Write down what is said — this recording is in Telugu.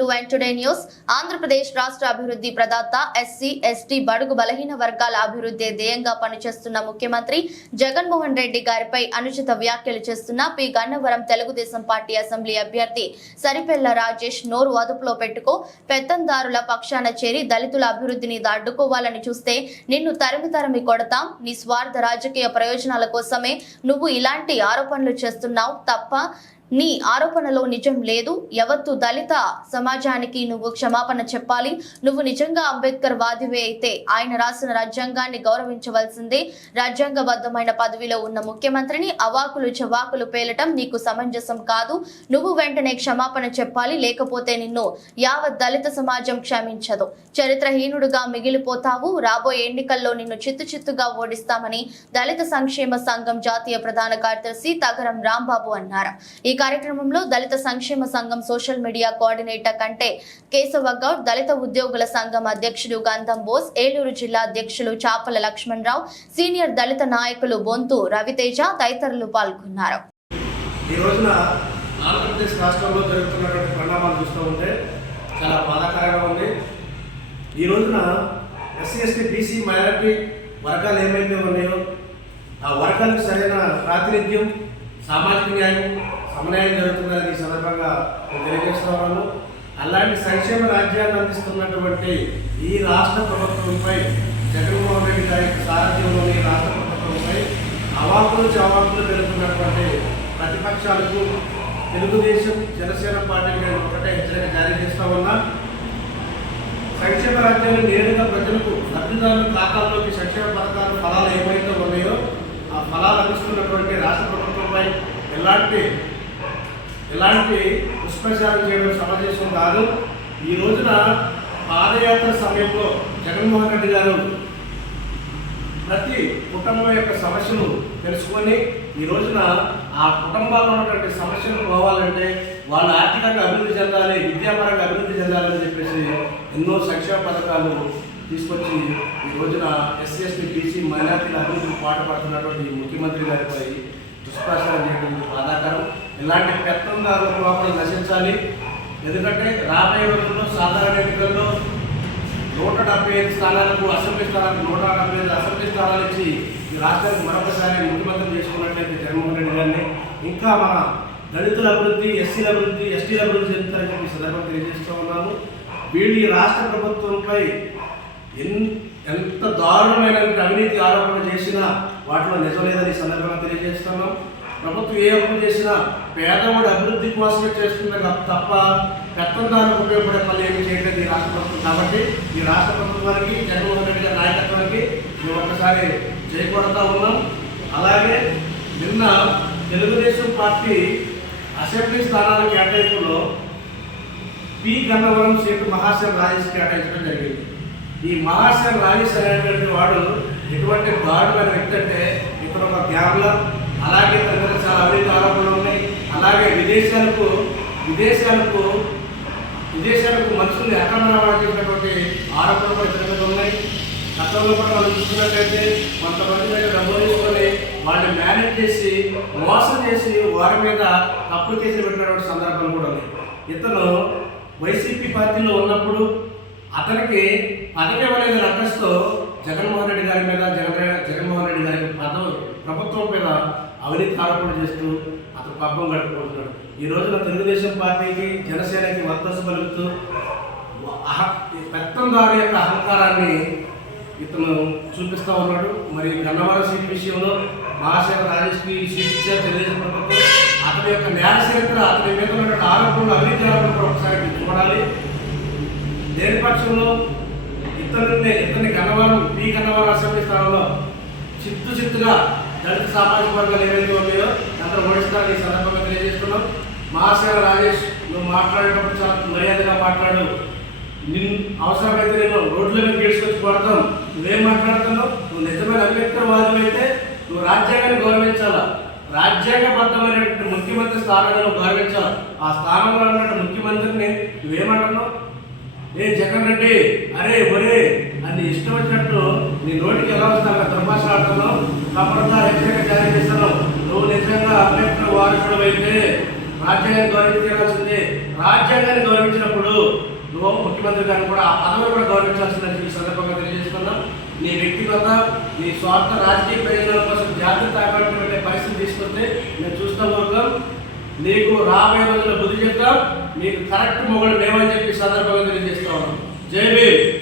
To today news. ఆంధ్రప్రదేశ్ రాష్ట్ర అభివృద్ధి ప్రదాత ఎస్సీ ఎస్టీ బడుగు బలహీన వర్గాల అభివృద్ధి ధ్యేయంగా పనిచేస్తున్న ముఖ్యమంత్రి జగన్మోహన్ రెడ్డి గారిపై అనుచిత వ్యాఖ్యలు చేస్తున్న P Gannavaram Telugu Desam party assembly అభ్యర్థి సరిపెళ్ల రాజేష్ నోరు అదుపులో పెట్టుకో, పెత్తందారుల పక్షాన చేరి దళితుల అభివృద్ధిని అడ్డుకోవాలని చూస్తే నిన్ను తరిమి కొడతాం. నీ స్వార్థ రాజకీయ ప్రయోజనాల కోసమే నువ్వు ఇలాంటి ఆరోపణలు చేస్తున్నావు తప్ప నీ ఆరోపణలో నిజం లేదు. యావత్తు దళిత సమాజానికి నువ్వు క్షమాపణ చెప్పాలి. నువ్వు నిజంగా అంబేద్కర్ వాదివే అయితే ఆయన రాసిన రాజ్యాంగాన్ని గౌరవించవలసిందే. రాజ్యాంగబద్ధమైన పదవిలో ఉన్న ముఖ్యమంత్రిని అవాకులు చవాకులు పేలటం నీకు సమంజసం కాదు. నువ్వు వెంటనే క్షమాపణ చెప్పాలి, లేకపోతే నిన్ను యావత్ దళిత సమాజం క్షమించదు. చరిత్రహీనుడుగా మిగిలిపోతావు. రాబోయే ఎన్నికల్లో నిన్ను చిత్తుగా ఓడిస్తామని దళిత సంక్షేమ సంఘం జాతీయ ప్రధాన కార్యదర్శి తగరం రాంబాబు అన్నారు. ఈ కార్యక్రమంలో దళిత సంక్షేమ సంఘం సోషల్ మీడియా కోఆర్డినేటర్ కంటే కేశవ గౌడ్, దళిత ఉద్యోగుల సంఘం అధ్యక్షుడు గంధం బోస్, ఏలూరు జిల్లా అధ్యక్షులు చాపల లక్ష్మణరావు, సీనియర్ దళిత నాయకులు బొంతు రవితేజ తదితరులు పాల్గొన్నారు. ఈ రోజున ఆంధ్రప్రదేశ్ రాష్ట్రంలో జరుగుతున్నటువంటి పరిణామాలు చూస్తూ ఉంటే చాలా బాధాకరంగా ఉంది. ఈ రోజున ఎస్సీ ఎస్టీ బీసీ మైనారిటీ వర్గాలు ఏమైతే ఉన్నాయో ఆ వర్గాలకు సరైన ప్రాతినిధ్యం, సామాజిక న్యాయం, సమన్యాయం జరుగుతుందని ఈ సందర్భంగా నేను తెలియజేస్తూ ఉన్నాను. అలాంటి సంక్షేమ రాజ్యాన్ని అందిస్తున్నటువంటి ఈ రాష్ట్ర ప్రభుత్వంపై, జగన్మోహన్ రెడ్డి గారి సారథ్యంలోని రాష్ట్ర ప్రభుత్వంపై అవాకులు చవాకులు పెరుగుతున్నటువంటి ప్రతిపక్షాలకు తెలుగుదేశం జనసేన పార్టీకి ఒకటే హెచ్చరిక జారీ చేస్తూ ఉన్నా. సంక్షేమ రాజ్యాన్ని నేరుగా ప్రజలకు లబ్ధిదారుల ఖాతాల్లోకి సంక్షేమ పథకాల ఫలాలు ఏమైతే ఉన్నాయో ఆ ఫలాలు అందిస్తున్నటువంటి రాష్ట్ర ప్రభుత్వంపై ఎలాంటి దుష్ప్రచారం చేయడం సమంజసం కాదు. ఈ రోజున పాదయాత్ర సమయంలో జగన్మోహన్ రెడ్డి గారు ప్రతి కుటుంబం యొక్క సమస్యలు తెలుసుకొని ఈ రోజున ఆ కుటుంబాల్లో ఉన్నటువంటి సమస్యలు పోవాలంటే వాళ్ళు ఆర్థికంగా అభివృద్ధి చెందాలి, విద్యాపరంగా అభివృద్ధి చెందాలని చెప్పేసి ఎన్నో సంక్షేమ పథకాలు తీసుకొచ్చి ఈ రోజున ఎస్సీ ఎస్టీ బీసీ మైనారిటీల అభివృద్ధికి పాటుపడుతున్నటువంటి ముఖ్యమంత్రి గారిపై దుష్ప్రచారం చేయడం బాధాకరం. ఇలాంటి పెత్తందారుల లోపల నశించాలి. ఎందుకంటే రాబోయే రోజుల్లో సాధారణ ఎన్నికల్లో 175 స్థానాలకు అసెంబ్లీ స్థానాలకు 175 అసెంబ్లీ స్థానాలు ఇచ్చి ఈ రాష్ట్రానికి మరొకసారి ముఖ్యమంత్రి చేసుకున్నట్లయితే జగన్మోహన్ రెడ్డి గారిని ఇంకా మన దళితుల అభివృద్ధి, ఎస్సీల అభివృద్ధి, ఎస్టీల అభివృద్ధి చెందుతారని చెప్పి సందర్భంగా తెలియజేస్తూ ఉన్నాము. వీళ్ళు ఈ రాష్ట్ర ప్రభుత్వంపై ఎంత దారుణమైన అవినీతి ఆరోపణలు చేసినా వాటిలో నిజం లేదని ఈ సందర్భంగా తెలియజేస్తున్నాం. ప్రభుత్వం ఏ అప్పు చేసినా పేదవాడి అభివృద్ధి కోసమే చేస్తుంది తప్ప పెత్తందారులకు ఉపయోగపడే పనులు ఏమి చేయలేదు ఈ రాష్ట్ర ప్రభుత్వం. కాబట్టి ఈ రాష్ట్ర ప్రభుత్వానికి, జగన్మోహన్ రెడ్డి గారి నాయకత్వానికి మేము ఒక్కసారి చేయకూడతా ఉన్నాం. అలాగే నిన్న తెలుగుదేశం పార్టీ అసెంబ్లీ స్థానాల కేటాయింపులో పి గన్నవరం సీటు మహాశయ రాజేష్ కేటాయించడం జరిగింది. ఈ మహాశయ రాజేష్ అనేటువంటి వాడు ఎటువంటి దారుణమైన వ్యక్తి అంటే ఇక్కడ ఒక గ్యామ్లర్, అలాగే తన చాలా అవినీతి ఆరోపణలు ఉన్నాయి. అలాగే విదేశాలకు మనుషుల్ని అక్రమ రవాణా చేసినటువంటి ఆరోపణలు కూడా ఇతర మీద ఉన్నాయి. గతంలో కూడా మనం చూసుకున్నట్లయితే కొంతమంది మీద డబ్బులు తీసుకొని వాళ్ళని మేనేజ్ చేసి మోసం చేసి వారి మీద తప్పుడు కేసులు పెట్టినటువంటి సందర్భాలు కూడా ఉన్నాయి. ఇతను వైసీపీ పార్టీలో ఉన్నప్పుడు అతనికి పదవి ఇవ్వలేని అక్కస్తో జగన్మోహన్ రెడ్డి గారి మీద, జగన్మోహన్ రెడ్డి గారి ప్రభుత్వం మీద అవినీతి ఆరోపణలు చేస్తూ అతను పబ్బం గడుపుకుంటున్నాడు. ఈ రోజున తెలుగుదేశం పార్టీకి, జనసేనకి వత్తసు పలుకుతూ పెత్తందారు యొక్క అహంకారాన్ని ఇతను చూపిస్తూ ఉన్నాడు. మరి గన్నవరం సీట్ విషయంలో మహాశయ రాజేష్కి సీట్ ఇచ్చారు తెలుగుదేశం ప్రభుత్వం. అతని యొక్క న్యాయ చరిత్ర, అతని మీద ఉన్నటువంటి ఆరోపణలు, అవినీతి ఆరోపణలు ఒకసారి చూడాలి. దేని పక్షంలో ఇతని గన్నవరం అసెంబ్లీ స్థానంలో చిత్తుగా దళిత సామాజిక వర్గాలు ఏవైతే ఉన్నాయో అందరూ ఓడిస్తారని ఈ సందర్భంగా తెలియజేస్తున్నాం. మహాశయ రాజేష్, నువ్వు మాట్లాడేటప్పుడు చాలా మర్యాదగా మాట్లాడు. అవసరమైతే నేను రోడ్ల మీద గీడ్చుకొచ్చి కొడతాం. నువ్వేం మాట్లాడుతున్నావు? నువ్వు నిజమైన అంబేద్కర్ వాదం అయితే నువ్వు రాజ్యాంగాన్ని గౌరవించాలా. రాజ్యాంగబద్ధమైనటువంటి ముఖ్యమంత్రి స్థానాన్ని నువ్వు గౌరవించాలి. ఆ స్థానంలో ఉన్నటువంటి ముఖ్యమంత్రిని నువ్వేమంటున్నావు? జగన్ రెడ్డి అరే ఒరే అని ఇష్టం వచ్చినట్టు నీ నోటికి ఎలా వస్తాను దుర్భాష ఆడుతున్నావు. ఖబర్దార్ హెచ్చరిక జారీ చేస్తున్నావు. నువ్వు నిజంగా అంబేద్కర్ వారసుడు అయితే రాజ్యాంగాన్ని గౌరవించాల్సిందే. రాజ్యాంగాన్ని గౌరవించినప్పుడు నువ్వు ముఖ్యమంత్రి గారిని కూడా ఆ పదవిని కూడా గౌరవించాల్సిందని ఈ సందర్భంగా తెలియజేస్తున్నాం. నీ వ్యక్తిగత నీ స్వార్థ రాజకీయ ప్రయోజనాల కోసం జాతీయ తాకట్టు పెట్టే పరిస్థితి తీసుకొస్తే మేము చూస్తూ ఊరుకోం. నీకు రాబోయే రోజుల్లో బుద్ధి చెప్తాం. నీకు కరెక్ట్ మొగుడు మేమని చెప్పి సందర్భంగా తెలియజేస్తా ఉన్నాం. జై భీమ్.